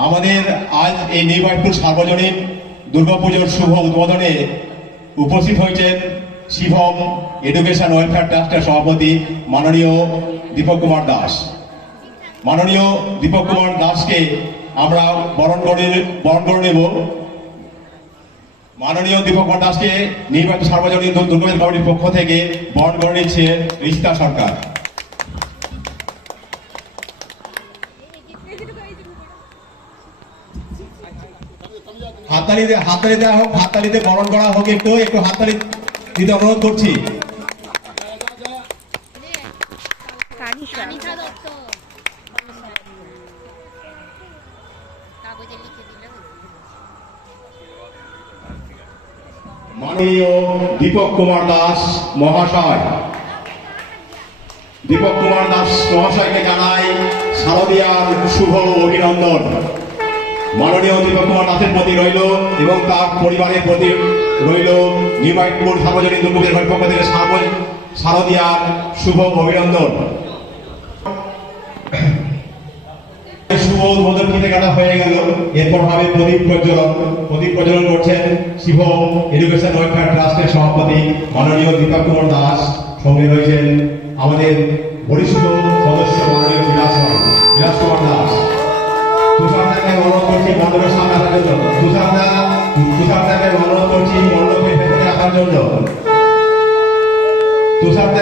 আমাদের আজ এই নির্বাচপুর সার্বজনীন দুর্গাপুজোর শুভ উদ্বোধনে উপস্থিত হয়েছেন শিভম এডুকেশন ওয়েলফেয়ার ট্রাস্টের সভাপতি মাননীয় দীপক কুমার দাস। মাননীয় দীপক কুমার দাসকে আমরা বরণ করে বরণ করে নেব। মাননীয় দীপক কুমার দাসকে নির্বাচন সার্বজনীন দু- দুর্গাপুজো কমিটির পক্ষ থেকে বরণ করে নিচ্ছে রিস্তা সরকার। হাততালি হাততালি দেওয়া হোক হাততালিতে বরণ করা হোক একটু একটু হাততালি দিতে অনুরোধ করছি। মাননীয় দীপক কুমার দাস মহাশয়। দীপক কুমার দাস মহাশয়কে জানাই শারদীয়ার শুভ অভিনন্দন। মাননীয় দীপক কুমার দাসের প্রতি রইল এবং তার পরিবারের প্রতি রইল নিমাইপুর সার্বজনীন দুর্গের পক্ষ থেকে শারদীয়ার শুভ অভিনন্দন। শুভ উদ্বোধন হয়ে গেল। এরপর হবে প্রদীপ প্রজ্বলন। প্রদীপ প্রজ্বলন করছেন শিব এডুকেশন ওয়েলফেয়ার ট্রাস্টের সভাপতি মাননীয় দীপক কুমার দাস। সঙ্গে রয়েছেন আমাদের বরিষ্ঠ সদস্য মাননীয় রায়, বিলাস কুমার দাস। মণ্ডপের সামনে আসার জন্য। সুশান্তা সুশান্তাকে অনুরোধ করছি মণ্ডপের ভেতরে আসার জন্য। তুষারদা